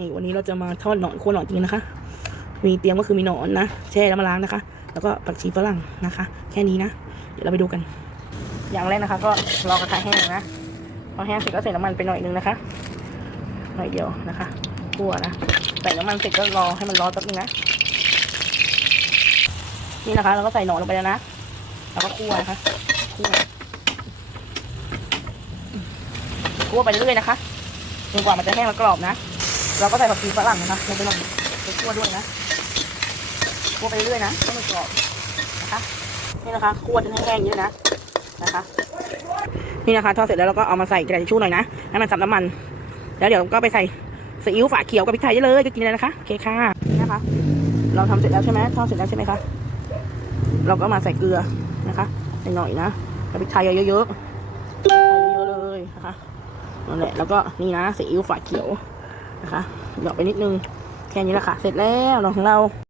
นี่วันนี้เราจะมาทอดหนอนคั่วหนอนจริงนะคะ มีเตรียมก็คือมีหนอนนะ แช่แล้วมาล้างนะคะ แล้วก็ผักชีฝรั่งนะคะ แค่นี้นะ เดี๋ยวเราไปดูกัน อย่างแรกนะคะ ก็รอกระทะแห้งนะ พอแห้งเสร็จก็ใส่น้ำมันไปหน่อยนึงนะคะ หน่อยเดียวนะคะคั่วนะ ใส่น้ำมันเสร็จก็รอให้มันร้อนแป๊บนึงนะ นี่นะคะเราก็ใส่หนอนลงไปแล้วนะ แล้วก็คั่วนะคะ คั่ว คั่วไปเรื่อยๆนะคะ จนกว่ามันจะแห้งแล้วกรอบนะ เราก็ใส่ผักชีฝรั่งนะคะลงไปหน่อยไปคั่วด้วยนะคั่วไปเรื่อยนะให้มันกรอบนะคะนี่นะคะคั่วจนแห้งๆอย่างนี้เลยนะนะคะ นี่นะคะทอดเสร็จแล้วเราก็เอามาใส่กระดาษทิชชู่หน่อยนะให้มันซับน้ำมัน แล้วเดี๋ยวก็ไปใส่ซีอิ๊วฝาเขียวกับพริกไทยได้เลยก็กินเลยนะคะโอเคค่ะนี่นะคะ เราทำเสร็จแล้วใช่ไหมทอดเสร็จแล้วใช่ไหมคะเราก็มาใส่เกลือนะคะใส่หน่อยนะกับพริกไทยเยอะๆเยอะเลยนะคะนั่นแหละแล้วก็นี่นะซีอิ๊วฝาเขียว นะคะหยอกไปนิดนึง แค่นี้แหละค่ะ เสร็จแล้วหนอนของเรา